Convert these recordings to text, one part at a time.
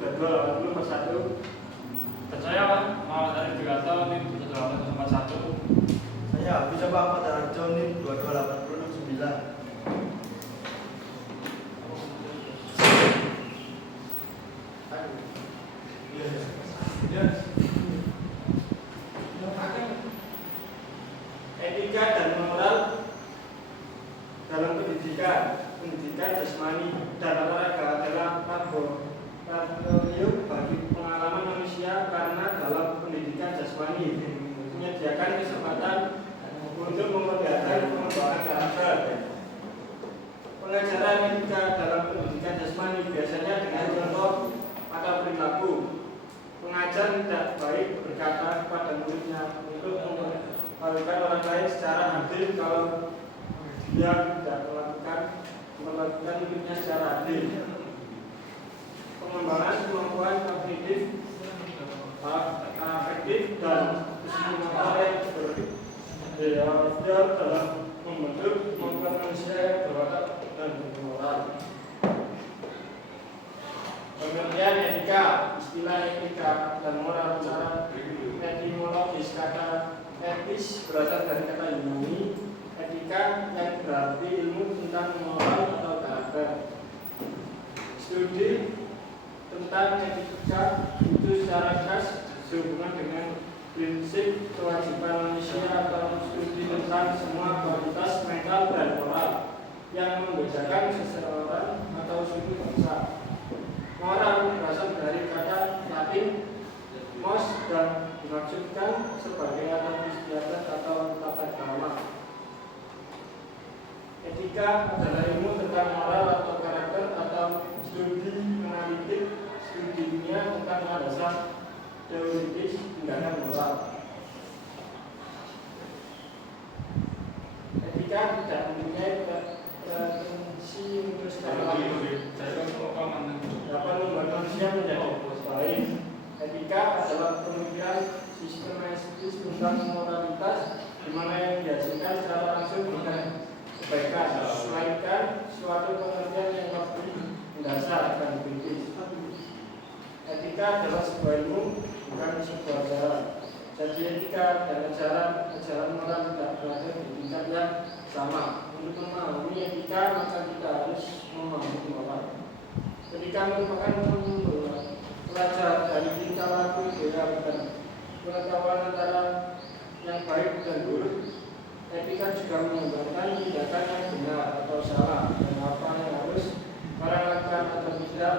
2280/1. Dan saya Muhammad Arif Dewanto NIM 7841. Saya bisa Pak Darjo NIM 22869. Etika dan moral dalam pendidikan jasmani dan olahraga adalah laboratorium bagi pengalaman manusia, karena dalam pendidikan jasmani menyediakan kesempatan untuk memperlihatkan pengembangan karakter. Pengajaran etika dalam pendidikan jasmani biasanya dengan contoh atau perilaku. Pengajar tidak baik berkata kepada muridnya untuk memperlakukan orang lain secara adil kalau dia tidak melakukan hidupnya secara adil. Pengembangan kemampuan kognitif, afektif, dan psikomotor yang berbeda dalam membentuk kemampuan manusia yang berwatak dan bermoral. Pengertian etika. Istilah etika dan moral secara etimologis, kata etis berasal dari kata Yunani etika yang berarti ilmu tentang moral atau karakter. Studi tentang etika itu secara khas sehubungan dengan prinsip kewajiban manusia atau studi tentang semua kualitas mental dan moral yang membedakan seseorang atau suku bangsa. Moral berasal dari kata Latin mos dan dimaksudkan sebagai adat istiadat atau tata krama. Etika adalah ilmu tentang moral atau karakter atau studi analitik studi dunia tentang landasan teoritis tindakan moral. Etika tidak mempunyai pretensi untuk dapat membuat manusia menjadi baik. Etika adalah pemikiran sistematis tentang moralitas, di mana yang dihasilkan secara langsung bukan kebaikan, melainkan suatu pengertian yang lebih mendasar dan kritis. Etika adalah sebuah ilmu, bukan sebuah ajaran. Jadi etika dan ajaran moral tidak berada di tingkat yang sama. Untuk memahami etika, maka kita harus memahami moral. Ketika merupakan pelajar dari tingkah laku ideal dan pengetahuan antara yang baik dan buruk, etika juga mengembangkan tindakan yang benar atau salah dan apa yang harus orang lakukan atau tidak.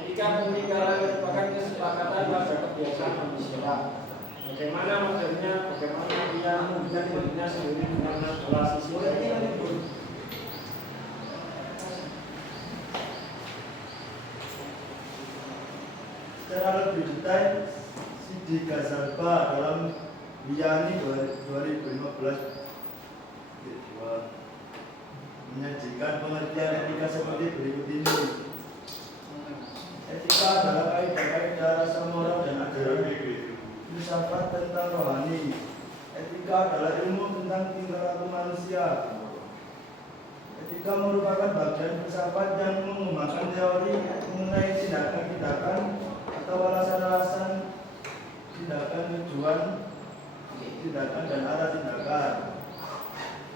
Etika penting karena merupakan kesepakatan pada kebiasaan manusia. Bagaimana modelnya, bagaimana dia memberikan dirinya sendiri dengan segala sisi. Secara lebih detail, Sidi Ghazalba dalam Wiyani 2015 menyajikan pengertian etika seperti berikut ini. Etika adalah kaidah-kaidah rasa moral dan ajaran filsafat tentang rohani. Etika adalah ilmu tentang tingkah laku manusia. Etika merupakan bagian filsafat yang mengembangkan teori mengenai tindakan-tindakan atau alasan-alasan tindakan, tujuan tindakan, dan arah tindakan.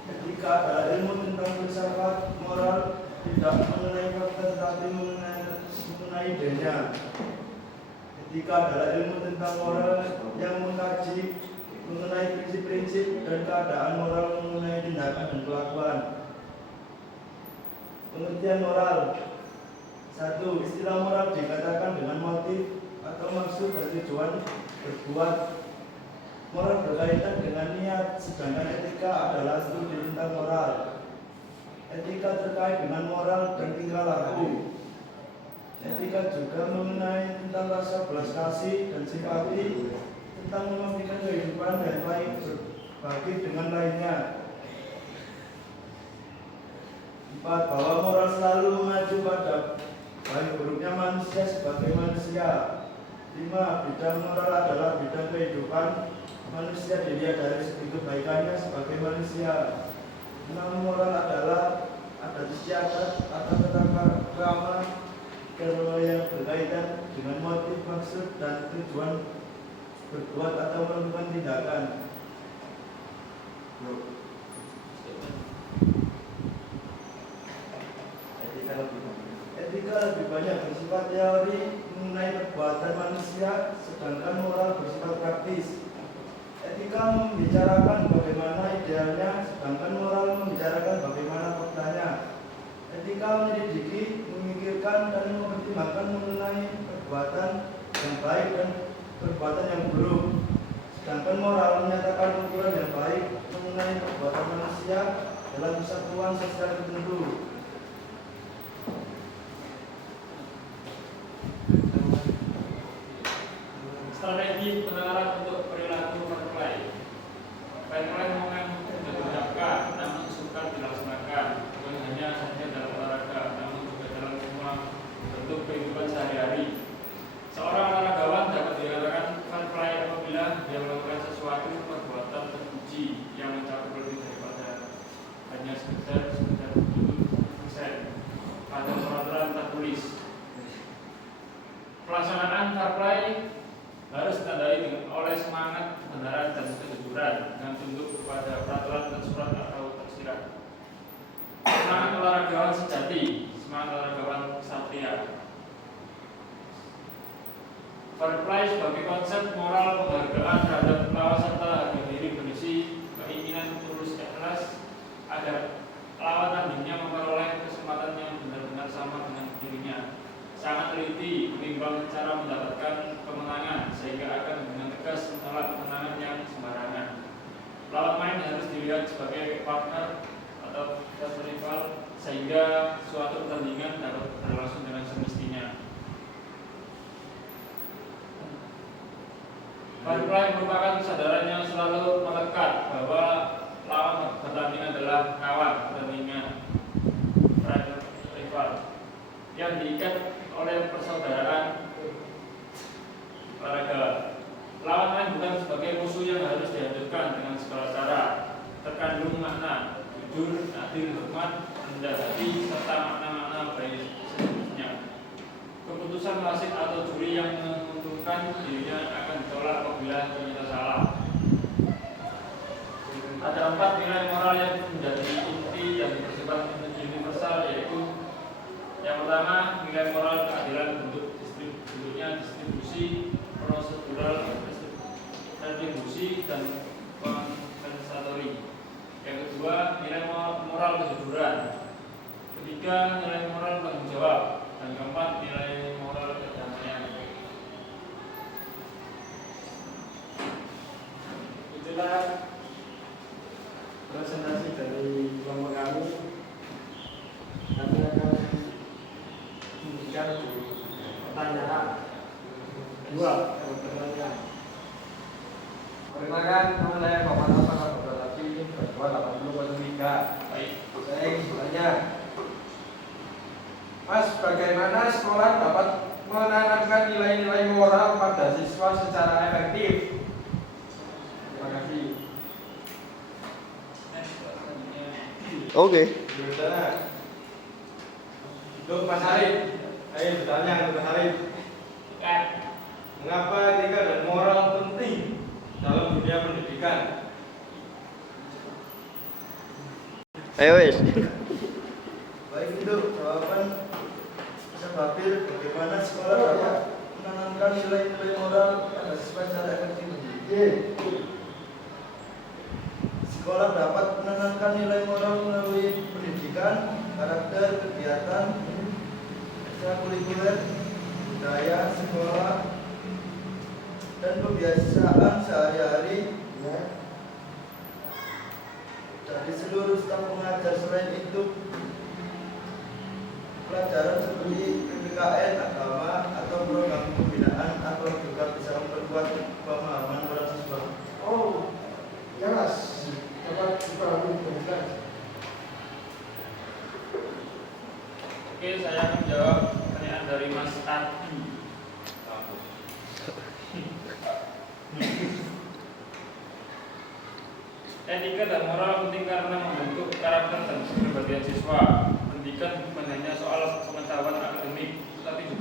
Etika adalah ilmu tentang filsafat moral, tidak mengenai fakta tetapi mengenai idenya. Etika adalah ilmu tentang moral yang mengkaji mengenai prinsip-prinsip dan keadaan moral mengenai tindakan dan kelakuan. Pengertian moral. 1. Istilah moral dikatakan dengan motif atau maksud dan tujuan berbuat. Moral berkaitan dengan niat, sedangkan etika adalah studi tentang moral. Etika terkait dengan moral dan tingkah laku. Etika juga mengenai tentang rasa belas kasih dan simpati, tentang memastikan kehidupan dan baik berbagi dengan lainnya. 4. Bahwa moral selalu mengacu pada baik buruknya manusia sebagai manusia. 5. Bidang moral adalah bidang kehidupan manusia dilihat dari segi kebaikannya sebagai manusia. 6. Moral adalah adat istiadat atau tata krama kalau yang berkaitan dengan motif, maksud, dan tujuan berbuat atau melakukan tindakan. Etika lebih banyak bersifat teori mengenai perbuatan manusia, sedangkan moral bersifat praktis. Etika membicarakan bagaimana idealnya, sedangkan moral membicarakan bagaimana faktanya. Etika menyelidiki, memikirkan, dan mempertimbangkan mengenai perbuatan yang baik dan perbuatan yang buruk. Sedangkan moral menyatakan ukuran yang baik mengenai perbuatan manusia dalam kesatuan sosial tertentu. Strategi penalaran untuk perilaku fair play. Fair play mengucapkan namun sukar dilaksanakan, bukan hanya saja dalam olahraga, namun juga dalam semua bentuk kehidupan sehari-hari. Seorang olahragawan dapat dikatakan fair play apabila dia melakukan sesuatu perbuatan terpuji yang mencakup lebih daripada hanya sekedar persen pada peraturan tertulis. Pelaksanaan fair play harus ditandai oleh semangat kebenaran dan kejujuran dengan tunduk kepada peraturan tersurat atau tersirat. Semangat olahragawan sejati, semangat olahragawan ksatria. Fair play sebagai konsep moral penghargaan terhadap lawan serta harga diri berisi keinginan tulus ikhlas agar lawan tandingnya memperoleh kesempatan yang benar-benar sama dengan dirinya. Sangat teliti menimbang cara mendapatkan kemenangan sehingga akan dengan tegas menolak kemenangan yang sembarangan. Lawan main harus dilihat sebagai partner atau rival sehingga suatu pertandingan dapat berlangsung dengan semestinya. Fair play merupakan kesadaran yang selalu melekat bahwa lawan pertandingan adalah kawan pertandingan, rival yang diikat oleh persaudaraan olahraga. Lawan main bukan sebagai musuh yang harus dihancurkan dengan segala cara. Terkandung makna jujur, adil, hormat, rendah hati, serta makna-makna baik sejenisnya. Keputusan wasit atau juri yang menguntungkan dirinya akan ditolak apabila ternyata salah. Ada 4 nilai moral yang menjadi inti dan bersifat universal, yaitu yang pertama, nilai moral keadilan bentuknya distribusi, prosedural, retribusi, dan kompensatori. Yang kedua, nilai moral kejujuran. Ketiga, nilai moral tanggung jawab. Dan keempat, nilai moral kedamaian. Itulah presentasi dari kelompok kami. Kami akan memberikan pertanyaan. Dua pertanyaan. Perkenalkan, nama saya Bapak Nata Kabupaten Lati, ketua 8003. Baik. Saya ingin bertanya, Mas, bagaimana sekolah dapat menanamkan nilai-nilai moral pada siswa secara efektif? Terima kasih. Oke. Bertanya, untuk Mas Arif, saya bertanya untuk Mas Arif, mengapa etika dan moral penting dalam dunia pendidikan? Ayo wes. Baik, itu jawaban sebabil bagaimana sekolah dapat menanamkan nilai-nilai moral pada siswa secara efektif. Sekolah dapat menanamkan nilai moral melalui pendidikan, karakter, kegiatan, ekstrakurikuler, budaya sekolah, dan kebiasaan sehari-hari dari seluruh staf pengajar. Selain itu, pelajaran seperti PPKN, agama, atau program pembinaan atau juga bisa memperkuat pemahaman moral siswa. Oh, jelas. Dapat dipahami dengan jelas. Oke, saya akan menjawab pertanyaan dari Mas Adi. Etika dan moral penting karena membentuk karakter dan kepribadian siswa. Pendidikan bukan hanya soal pengetahuan akademik, tetapi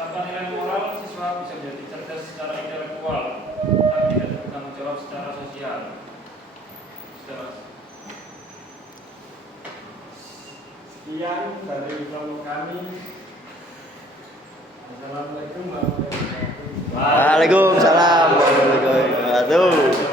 Tanpa nilai moral, siswa bisa menjadi cerdas secara intelektual, tapi tidak bertanggung jawab secara sosial. Sekian dari kelompok kami. Assalamualaikum warahmatullahi wabarakatuh. Waalaikumsalam warahmatullahi wabarakatuh.